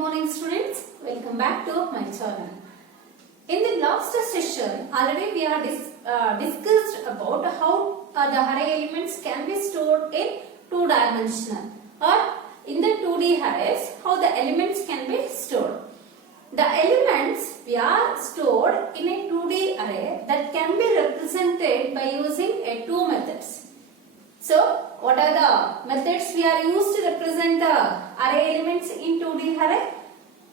morning students, welcome back to my channel. In the last session, already we are discussed about how the array elements can be stored in two-dimensional or in the 2D arrays, how the elements can be stored. The elements we are stored in a 2D array that can be represented by using two methods. So, what are the methods we are used to represent the array elements in 2D array?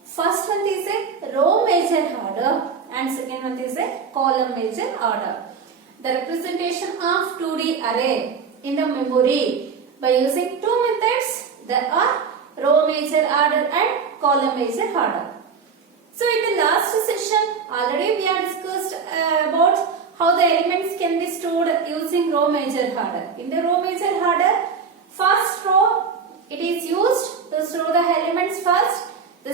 First one is a row major order and second one is a column major order. The representation of 2D array in the memory by using two methods that are row major order and column major order. So, in the last session already we have discussed about how the elements can be stored using row major order. In the row major order, first row it is used to store the elements first. The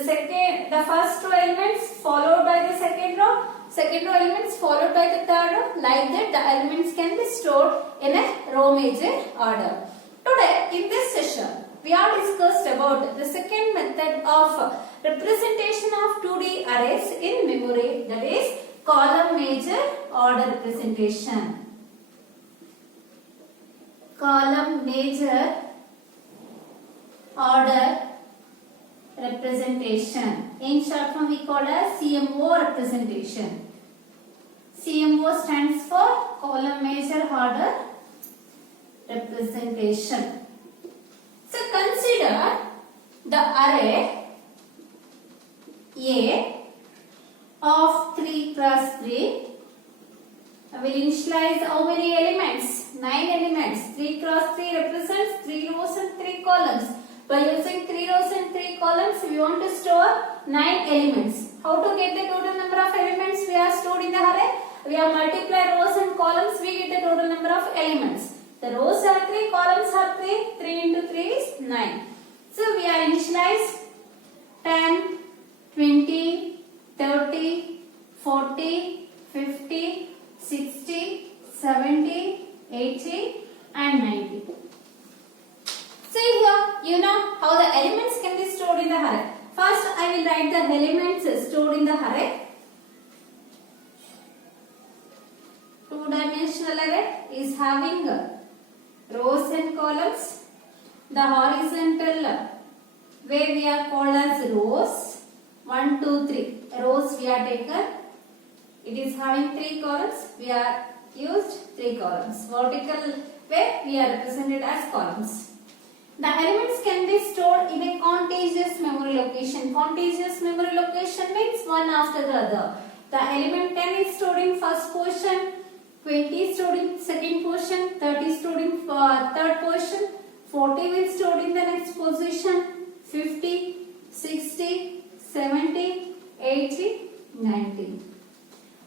first row elements followed by the second row elements followed by the third row. Like that, the elements can be stored in a row major order. Today, in this session, we are discussed about the second method of representation of 2D arrays in memory, that is column major order representation. Column major order representation. In short form we call as CMO representation. CMO stands for column major order representation. So consider the array A of 3 cross 3. I will initialize how many elements? 9 elements. 3 cross 3 represents 3 rows and 3 columns. By using 3 rows and 3 columns, we want to store 9 elements. How to get the total number of elements we are stored in the array? We have multiplied rows and columns, we get the total number of elements. The rows are 3, columns are 3. 3 into 3 is 9. So we are initialized 10, 20, 30, 40, 50, 60, 70, 80 and 90. See here, you know how the elements can be stored in the array. First, I will write the elements stored in the array. Two-dimensional array is having rows and columns. The horizontal way we are called as rows. 1, 2, 3. Rows we are taken. It is having 3 columns. We are used 3 columns. Vertical way we are represented as columns. The elements can be stored in a contiguous memory location. Contiguous memory location means one after the other. The element 10 is stored in first position, 20 is stored in second position, 30 is stored in third position, 40 will stored in the next position, 50, 60, 70, 80, 90.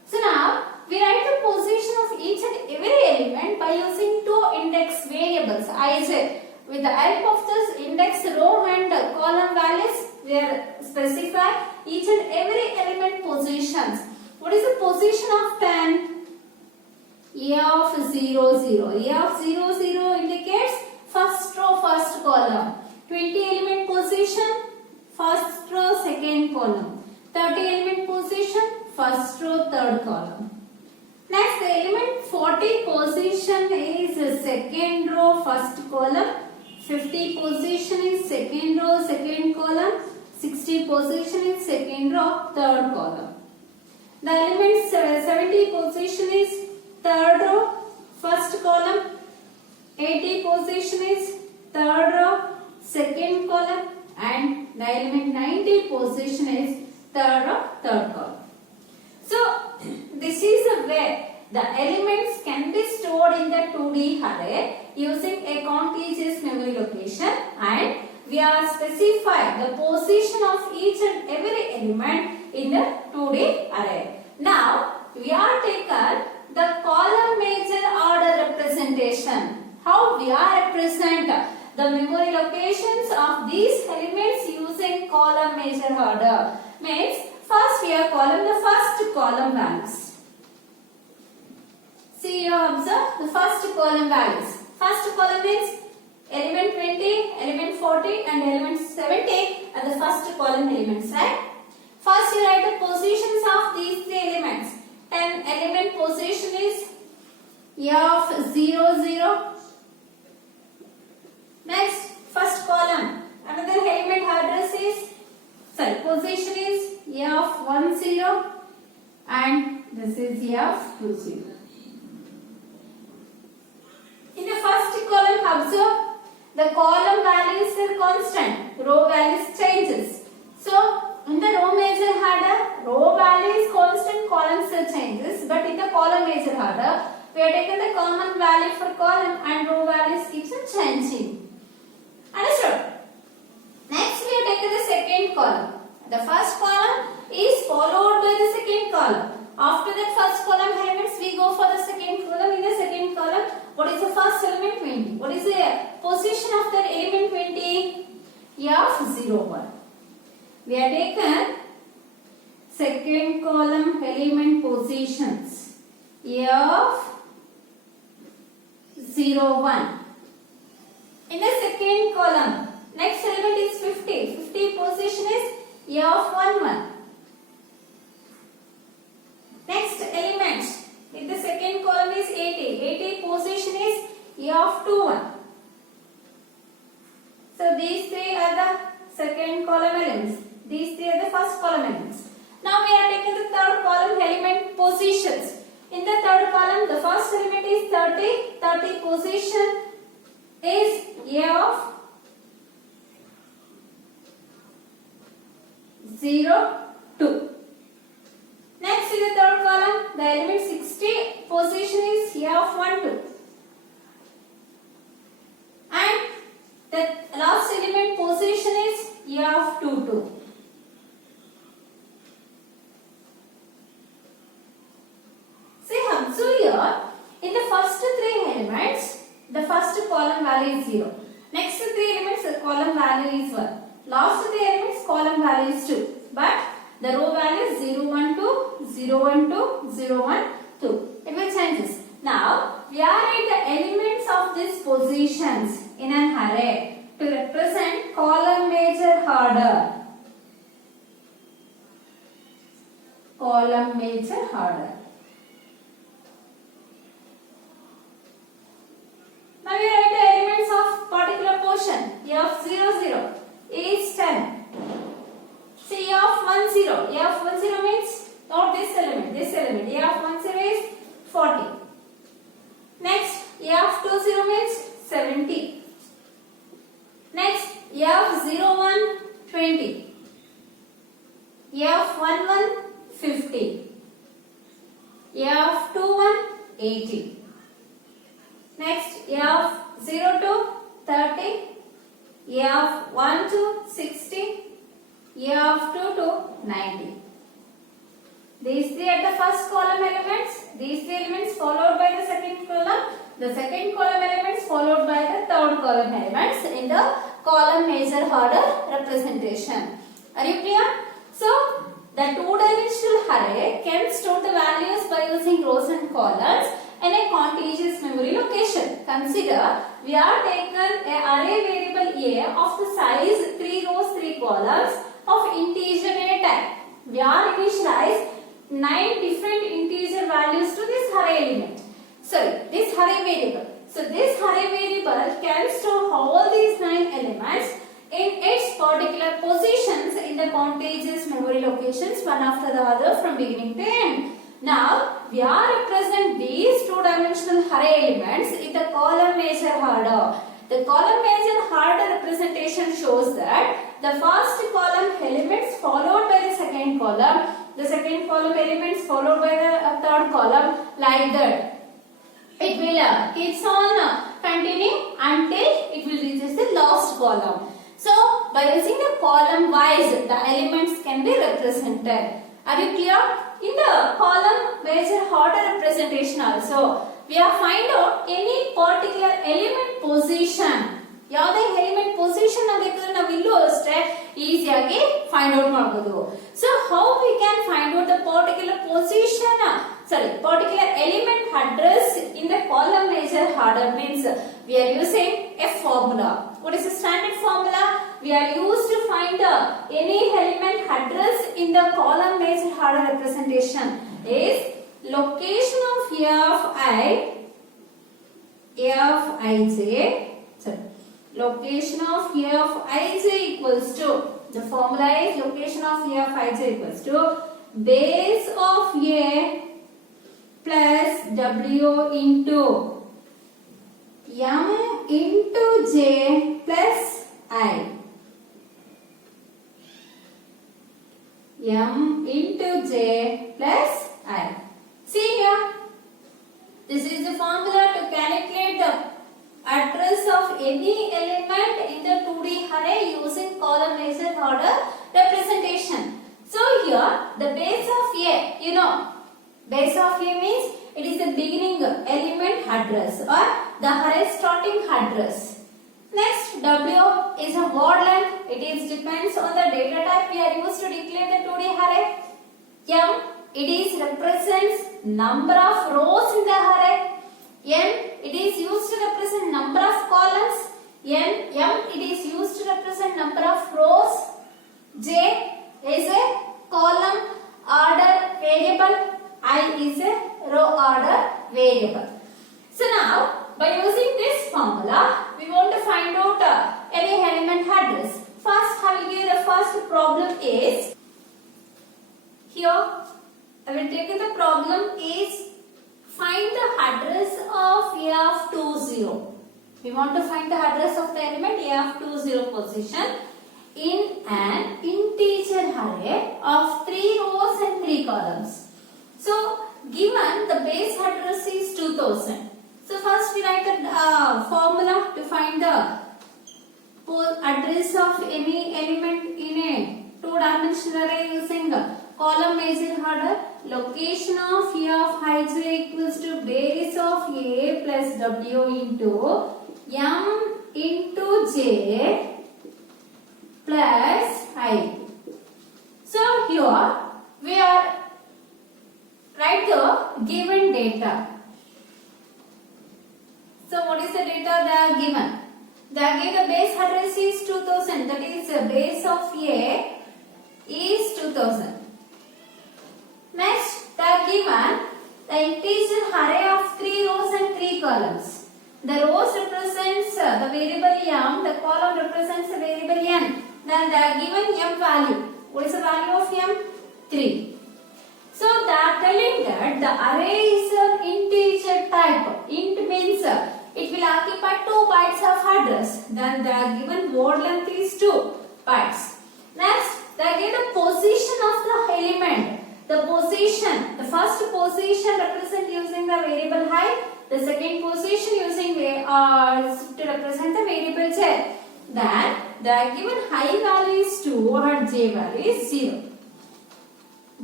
So now we write the position of each and every element by using two index variables ij. With the help of this index row and column values, we are specify each and every element positions. What is the position of 10? A of 0, 0. A of 0, 0 indicates first row, first column. 20 element position, first row, second column. 30 element position, first row, third column. Next, the element 40 position is second row, first column. 50 position is second row, second column. 60 position is second row, third column. The element 70 position is third row, first column. 80 position is third row, second column. And the element 90 position is third row, third column. So, this is a way the elements can be stored in the 2D array using a contiguous memory location, and we are specifying the position of each and every element in the 2D array. Now, we are taken the column major order representation. How we are represent the memory locations of these elements using column major order. Means, first we are calling the first column values. See, you observe the first column values. First column is element 20, element 40 and element 70 and the first column elements, right? First you write the positions of these three elements. 10 element position is A of 0, 0. Next, first column, another element address is, position is A of 1, 0 and this is A of 2, 0. In the first column, observe the column values are constant, row values changes. So, in the row major header, row value is constant, columns changes. But in the column major header, we have taken the common value for column and row values keeps on changing. Understood? Next, we have taken the second column. The first column is followed by the second column. After that first column elements, we go for the second column. In the second column, what is the first element? 20. What is the position of that element 20? A of 0, 1. We have taken second column element positions. A of 0, 1. In the second column, next element is 50. 50 position is A of 1, 1. Next element in the second column is 80. 80 position is A of 2, 1. So these three are the second column elements. These three are the first column elements. Now we are taking the third column element positions. In the third column, the first element is 30. 30 position is A of 0, 2. Next in the third column, the element 60 position is A of 1, 2. And the last element position is A of 2, 2. See, observe here, in the first three elements, the first column value is 0. Next three elements, the column value is 1. Last three elements, column value is 2. But the row value is 0, 1, 2, 0, 1, 2, 0, 1, 2. It will changes. Now, we are at the elements of these positions in an array to represent column major order. Column major order. Now, we write the elements of particular portion. A of 0, 0 is 10. See, A of 1, 0. A of 1, 0 means not this element. This element. A of 1, 0 is 40. Next, A of 2, 0 means 70. Next, A of 0, 1, 20. A of 1, 1, 50. A of 2, 1, 80. Next, A of 0 to 30. A of 1 to 60. A of 2 to 90. These three are the first column elements. These three elements followed by the second column. The second column elements followed by the third column elements in the column major order representation. Are you clear? So, the two-dimensional array can store the values by using rows and columns in a contiguous memory location. Consider, we are taken an array variable A of the size 3 rows 3 columns of integer data type. We are initialize 9 different integer values to this array element. This array variable. So this array variable can store all these 9 elements in its particular positions in the contiguous memory locations one after the other from beginning to end. Now we are represent these two-dimensional array elements in the column major order. The column major order representation shows that the first column elements followed by the second column, the second column elements followed by the third column, like that. It will keeps on continuing until it will reach the last column. So, by using the column wise, the elements can be represented. Are you clear? In the column major order representation also, we have find out any particular element position. ಯಾವುದೇ element position ಅದಕ್ಕೆ ನಾವು ಇಲ್ಲೂ ಅಷ್ಟೇ ಈಸಿಯಾಗಿ find out ಮಾಡಬಹುದು. So how we can find out the particular position particular element address in the column major order means we are using a formula. What is the standard formula? we are used to find any element address in the column based order representation is location of location of Fij equals to, the formula is location of Fij equals to base of A plus W into M into J plus I. M into J plus I. See here, this is the formula to calculate the address of any element in the 2D array using column based order representation. So here the base of A, you know, base of A means it is the beginning element address or the array starting address. Next, W is a word length. It is depends on the data type we are used to declare the 2D array. M, it is represents number of rows in the array. N, it is used to represent number of columns. M, it is used to represent number of rows. J is a column order variable. I is a row order variable. So now, by using this formula, we want to find out any element address. First, I will give the first problem is, here I will take the problem is find the address of A20. We want to find the address of the element A20 position in an integer array of 3 rows and 3 columns. So, given the base address is 2000. So, first we write a formula to find the address of any element in a 2-dimensional array using column based order. Location of Fij equals to base of A plus W into M into J plus I. So, here we are write the given data. So what is the data they are given? They are given the base address is 2000, that is the base of A is 2000. Next, they are given the integer array of 3 rows and 3 columns. The rows represents the variable M, the column represents the variable N. Then they are given M value. What is the value of M? 3. So they are telling that the array is an integer type. Int means it will occupy 2 bytes of address. Then they are given word length is 2 bytes. Next, they are given the position of the element. The position, the first position represent using the variable height. The second position using to represent the variable j. Then they are given I value is 2 and j value is 0.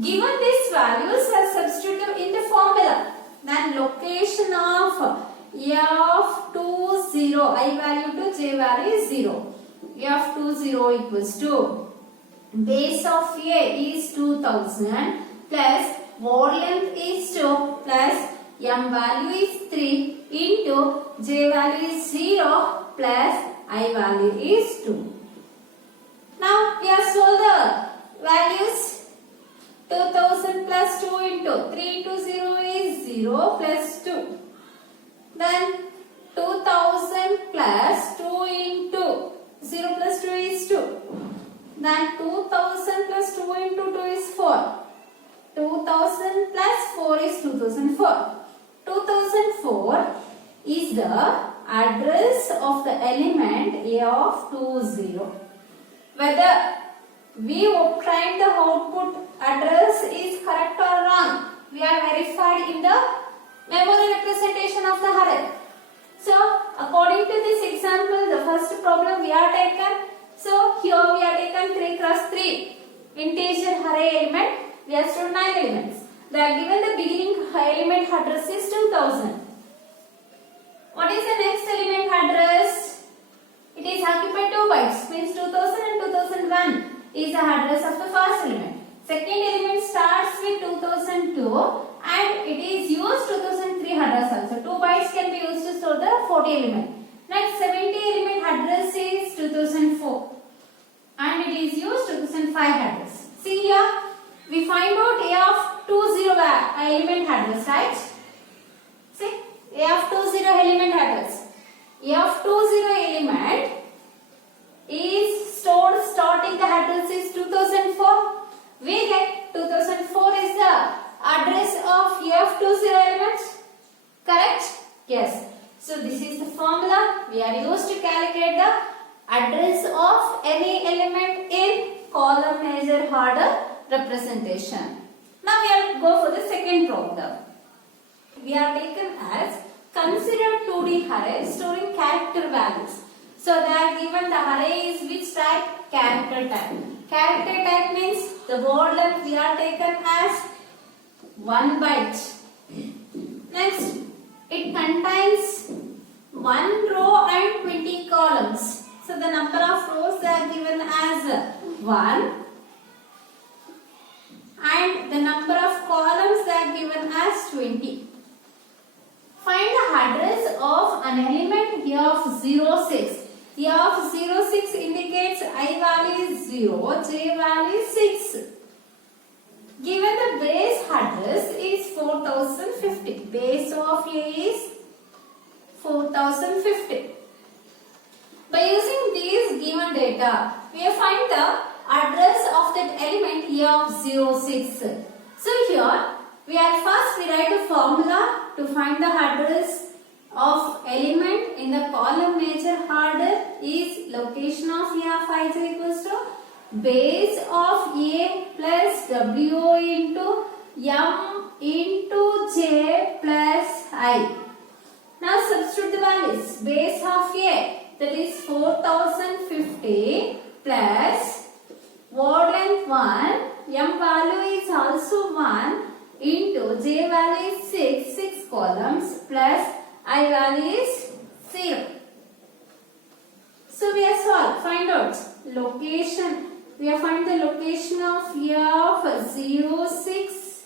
Given these values are substituted in the formula, then location of F20, I value to j value is 0. F20 equals to base of A is 2000 plus word length is 2 plus M value is 3 into j value is 0 plus I value is 2. Now we have solved the values. 2000 plus 2 into 3 into 0 is 0 plus 2. Then 2000 plus 2 into 0 plus 2 is 2. Then 2000 plus 2 into 2 is 4. 2000 plus 4 is 2004. 2004 is the address of the element A of 20. Whether we obtained the output address is correct or wrong, we are verified in the memory representation of the array. So, according to this example, the first problem we are taken. So, here we are taken 3 cross 3 integer array element. We have stored 9 elements. They are given the beginning element address is 2000. What is the next element address? It is occupied 2 bytes, means 2000 and 2001 is the address of the first element. Second element starts with 2002 and it is used 2003 address also. 2 bytes can be used to store the 40 element. Next 70 element address is 2004. and it is used 2005 address. See here, we find out A of 20 element address, right? See, A of 20 element address. A of 20 element is stored starting the address is 2004. We get 2004 is the address of A of 20 element. Correct? Yes. So this is the formula we are used to calculate the address of any element in column measure order representation. Now we will go for the second problem. We are taken as consider 2D array storing character values. So they are given the array is which type? Character type. Character type means the word length we are taken as 1 byte. Next, it contains 1 row and 20 columns. So the number of rows they are given as 1 and the number of columns they are given as 20. Find the address of an element here of 06. Here of 06 indicates I value is 0, J value is 6. Given the base address is 4050. Base of A is 4050. By using these given data, we will find the address of that element here of 06. So here, we write a formula to find the address of element in the column major order is location of A of ij equals to base of A plus W into M into J plus I. Now substitute the values. Base of A, that is 4050 plus word length 1, M value is also 1 into J value is 6 columns plus I value is 0. So we have solved. Find out location. We have found the location of A of 06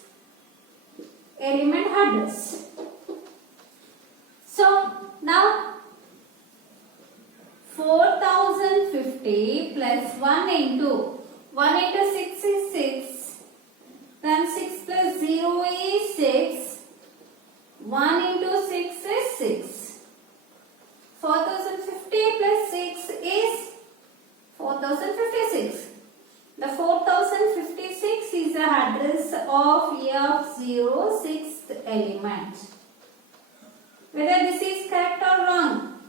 element address. So now 4050 plus 1 into 6 is 6. Then 6 plus 0 is 6. 1 into 6 is 6. 4050 plus 6 is 4056. The 4056 is the address of A of 06th element. Whether this is correct or wrong,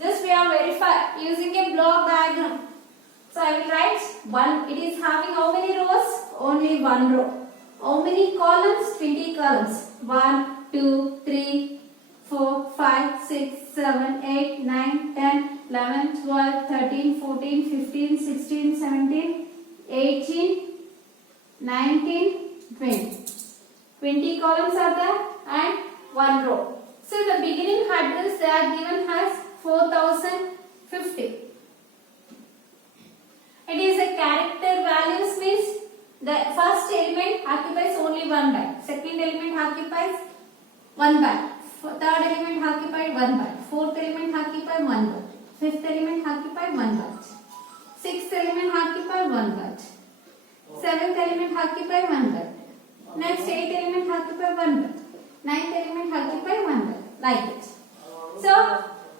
just we are verify using a block diagram. So I will write 1. It is having how many rows? Only 1 row. How many columns? 20 columns. 1, 2, 3, 4, 5, 6, 7, 8, 9, 10, 11, 12, 13, 14, 15, 16, 17, 18, 19, 20. 20 columns are there and 1 row. So the beginning address they are given as 4050. It is a character values means the first element occupies only 1 byte. Second element occupies 1 byte. Third element occupied 1 byte. Fourth element occupied 1 byte. Fifth element occupied 1 byte. Sixth element occupied 1 byte. Seventh element occupied 1 byte. Next 8th element occupied 1 byte. Ninth element occupied 1 byte. Like it. So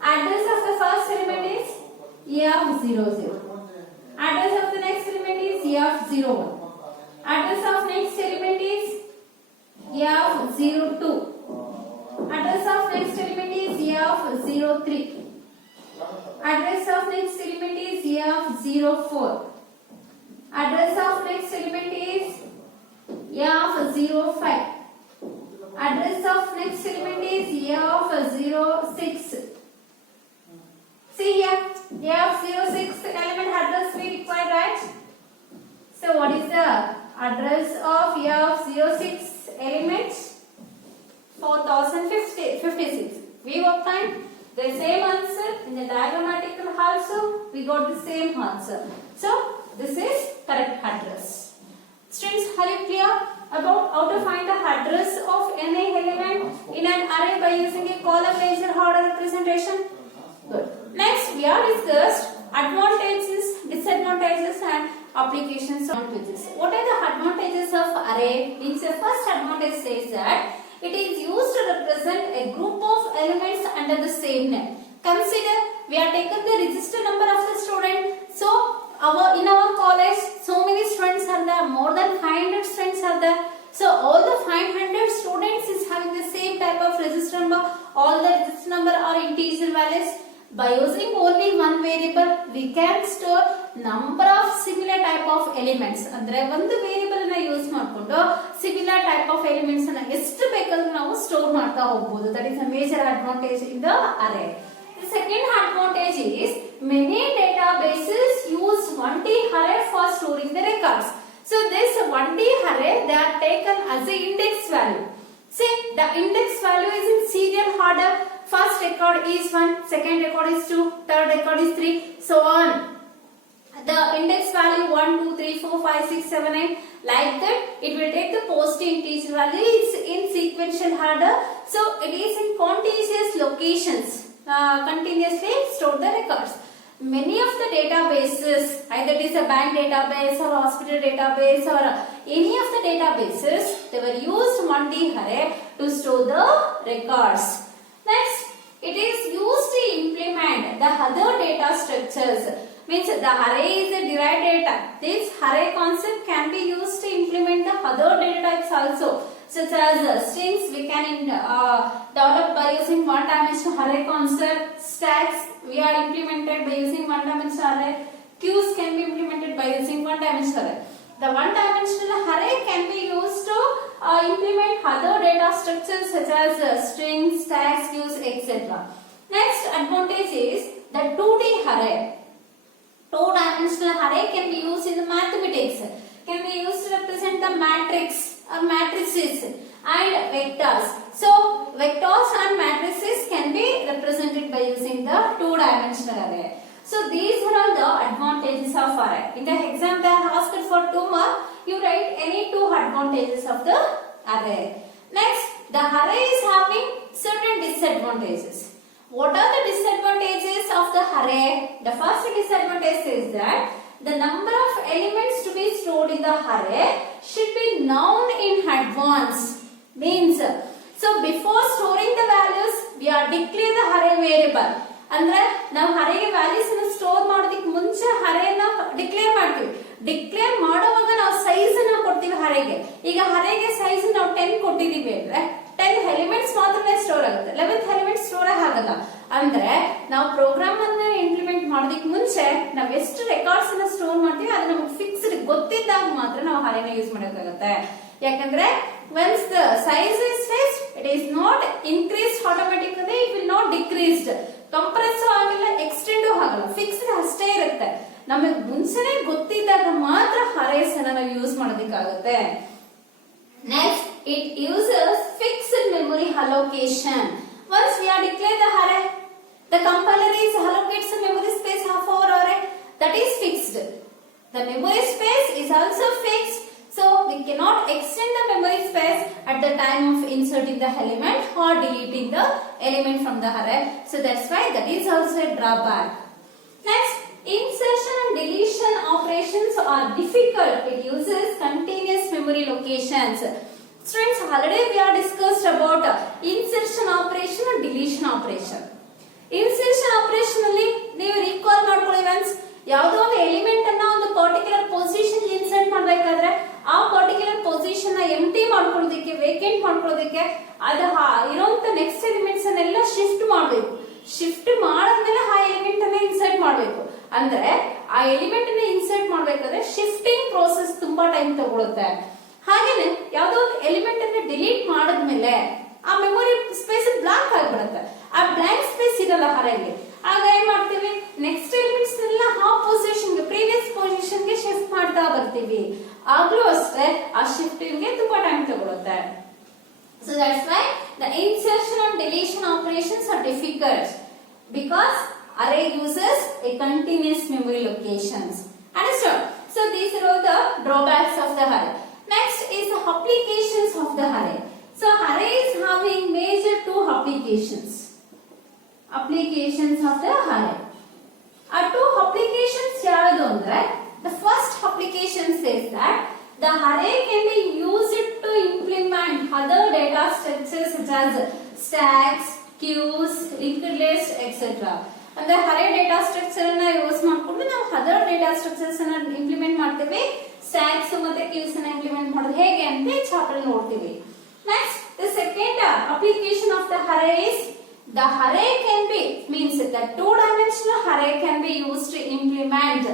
address of the first element is A of 00. Address of the next element is A of 01. Address of next element is A of 02. Address of next element is A of 03. Address of next element is A of 04. Address of next element is A of 05. Address of next element is A of 06. See here, A of 06 element address we require, right? So what is the address of A of 06 element? 4056. We obtained the same answer in the diagrammatical also. We got the same answer. So this is correct address. Students, are you clear about how to find the address of any element in an array by using a column major order representation? Good. Next, we have discussed advantages, disadvantages allocations advantages. What are the advantages of array? Means the first advantage says that it is used to represent a group of elements under the same name. Consider we have taken the register number of the student. So in our college so many students are there, more than 500 students are there. So all the 500 students is having the same type of register number. All the register number are integer values. By using only one variable, we can store number of similar type of elements. ಅಂದ್ರೆ ಒಂದು variable ನ use ಮಾಡಿಕೊಂಡು similar type of elements ಅನ್ನು ಎಷ್ಟು ಬೇಕಾದರೂ ನಾವು store ಮಾಡ್ತಾ ಹೋಗಬಹುದು. That is a major advantage in the array. The second advantage is many databases use 1D array for storing the records. So this 1D array they are taken as the index value. See, the index value is in serial order. First record is 1, second record is 2, third record is 3, so on. The index value 1, 2, 3, 4, 5, 6, 7, 8. Like that, it will take the post integer value. It's in sequential order. So it is in contiguous locations. Continuously store the records. Many of the databases, either it is a bank database or hospital database or any of the databases, they were used 1D array to store the records. Next, it is used to implement the other data structures. Means the array is a derived data. This array concept can be used to implement the other data types also. Such as strings we can develop by using one-dimensional array concept. Stacks we are implemented by using one-dimensional array. Queues can be implemented by using one-dimensional array. The one-dimensional array can be used to implement other data structures such as strings, stacks, queues, etc. Next advantage is the 2D array. Two-dimensional array can be used in the mathematics. Can be used to represent the matrix or matrices and vectors. So vectors and matrices can be represented by using the two-dimensional array. So these are all the advantages of array. In the exam they are asked for 2 marks. You write any 2 advantages of the array. Next, the array is having certain disadvantages. What are the disadvantages of the array? The first disadvantage is that the number of elements to be stored in the array should be known in advance. Means, so before storing the values, we are declare the array variable. ಅಂದ್ರೆ ನಾವು ಅರೇಗೆ values ಅನ್ನು store ಮಾಡೋದಕ್ಕೆ ಮುಂಚೆ ಅರೇನ declare ಮಾಡ್ತೀವಿ. Declare ಮಾಡುವಾಗ ನಾವು size ಅನ್ನು ಕೊಡ್ತೀವಿ ಅರೇಗೆ. ಈಗ ಅರೇಗೆ ಸೈಜ್ ನಾವು 10 ಕೊಟ್ಟಿದೀವಿ ಅಂದ್ರೆ 10 ಎಲಿಮೆಂಟ್ಸ್ ಮಾತ್ರನೇ ಸ್ಟೋರ್ ಆಗುತ್ತೆ. 11th ಎಲಿಮೆಂಟ್ ಸ್ಟೋರ್ ಆಗಲ್ಲ. ಅಂದ್ರೆ ನಾವು ಪ್ರೋಗ್ರಾಮ್ ಅನ್ನ ಇಂಪ್ಲಿಮೆಂಟ್ ಮಾಡೋದಕ್ಕೆ ಮುಂಚೆ ನಾವು ಎಷ್ಟು ರೆಕಾರ್ಡ್ಸ್ ಅನ್ನ ಸ್ಟೋರ್ ಮಾಡ್ತೀವಿ ಅದು ನಮಗೆ ಫಿಕ್ಸ್ಡ್ ಗೊತ್ತಿದ್ದಾಗ ಮಾತ್ರ ನಾವು ಅರೇನ ಯೂಸ್ ಮಾಡೋಕ್ಕಾಗುತ್ತೆ. ಯಾಕಂದ್ರೆ once the size is fixed, it is not increased automatically, it will not decreased. Compress ಆಗಿಲ್ಲ, ಎಕ್ಸ್ಟೆಂಡ್ ಆಗಲ್ಲ, ಫಿಕ್ಸ್ಡ್ ಅಷ್ಟೇ ಇರುತ್ತೆ. ನಮಗೆ ಮುಂಚೆನೆ ಗೊತ್ತಿದ್ದಾಗ ಮಾತ್ರ ಅರೇಸ್ ಅನ್ನ ನಾವು ಯೂಸ್ ಮಾಡೋದಕ್ಕಾಗುತ್ತೆ. Next, it uses fixed memory allocation. Once we are declared the array, the compiler is allocates the memory space of our array that is fixed. The memory space is also fixed. So we cannot extend the memory space at the time of inserting the element or deleting the element from the array. So that's why that is also a drawback. Next, insertion and deletion operations are difficult. It uses continuous memory locations. Students, already we are discussed about insertion operation and deletion operation. Insertion operation ಅಲ್ಲಿ ನೀವು recall ಮಾಡ್ಕೊಳ್ಳಿ once ಯಾವುದೋ ಒಂದು element ಅನ್ನ ಒಂದು particular position insert ಮಾಡಬೇಕಾದ್ರೆ ಆ particular position ನ ಎಂಟಿ ಮಾಡ್ಕೊಳ್ಳೋದಕ್ಕೆ ವೇಕೆಂಟ್ ಮಾಡ್ಕೊಳ್ಳೋದಕ್ಕೆ ಅದು ಇರೋಂತ ನೆಕ್ಸ್ಟ್ ಎಲಿಮೆಂಟ್ಸ್ ಅನ್ನೆಲ್ಲ ಶಿಫ್ಟ್ ಮಾಡಬೇಕು. ಶಿಫ್ಟ್ ಮಾಡಿದ್ಮೇಲೆ ಆ ಎಲಿಮೆಂಟ್ ಅನ್ನ ಇನ್ಸರ್ಟ್ ಮಾಡಬೇಕು. ಅಂದ್ರೆ ಆ ಎಲಿಮೆಂಟ್ ಅನ್ನ ಇನ್ಸರ್ಟ್ ಮಾಡಬೇಕಾದ್ರೆ ಶಿಫ್ಟಿಂಗ್ ಪ್ರೋಸೆಸ್ ತುಂಬಾ ಟೈಮ್ ತಗೊಳುತ್ತೆ. ಹಾಗೇನೆ ಯಾವುದೋ ಒಂದು ಎಲಿಮೆಂಟ್ ಅನ್ನ ಡಿಲೀಟ್ ಮಾಡಿದ್ಮೇಲೆ ಆ ಮೆಮೊರಿ ಸ್ಪೇಸ್ ಬ್ಲಾಂಕ್ ಆಗಿಬಿಡುತ್ತೆ. ಆ ಬ್ಲಾಂಕ್ ಸ್ಪೇಸ್ ಇರಲ್ಲ ಅರೇಲಿ. ಆಗ ಏನ್ ಮಾಡ್ತೀವಿ, ನೆಕ್ಸ್ಟ್ ಎಲಿಮೆಂಟ್ಸ್ ಎಲ್ಲ ಆ ಪೊಸಿಷನ್ ಪ್ರೀವಿಯಸ್ ಪೊಸಿಷನ್ ಗೆ ಶಿಫ್ಟ್ ಮಾಡ್ತಾ ಬರ್ತೀವಿ. ಆಗ್ಲೂ ಅಷ್ಟೇ ಆ ಶಿಫ್ಟಿಂಗ್ ಗೆ ತುಂಬಾ ಟೈಮ್ ತಗೊಳುತ್ತೆ. So that's why the insertion and deletion operations are difficult because array uses a continuous memory locations. Understood? So these are all the drawbacks of the array. Next is the applications of the array. So array is having major 2 applications. Applications of the array. ಆ 2 applications ಯಾವುದು ಅಂದ್ರೆ The first application says that the array can be used to implement other data structures such as stacks, queues, linked list, etc. ಅಂದ್ರೆ array data structure ಅನ್ನ use ಮಾಡಿಕೊಂಡು ನಾವು other data structures ಅನ್ನ implement ಮಾಡ್ತೇವೆ. stacks ಮತ್ತೆ queues ಅನ್ನ implement ಮಾಡೋದು ಹೇಗೆ ಅಂತ ಈ ಚಾಪ್ಟರ್ ನೋಡ್ತೀವಿ. Next, the second application of the array is the array can be means the two-dimensional array can be used to implement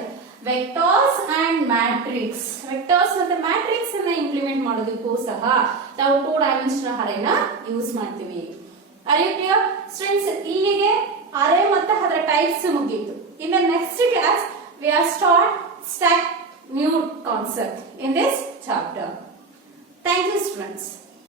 vectors and matrix. Vectors ಮತ್ತೆ matrix ಅನ್ನ ಇಂಪ್ಲಿಮೆಂಟ್ ಮಾಡೋದಕ್ಕೂ ಸಹ ನಾವು two-dimensional array ನ ಯೂಸ್ ಮಾಡ್ತೀವಿ. Are you clear? Students, ಇಲ್ಲಿಗೆ array ಮತ್ತೆ ಅದರ ಟೈಪ್ಸ್ ಮುಗಿಯಿತು. In the next class, we are start stack new concept in this chapter. Thank you, students.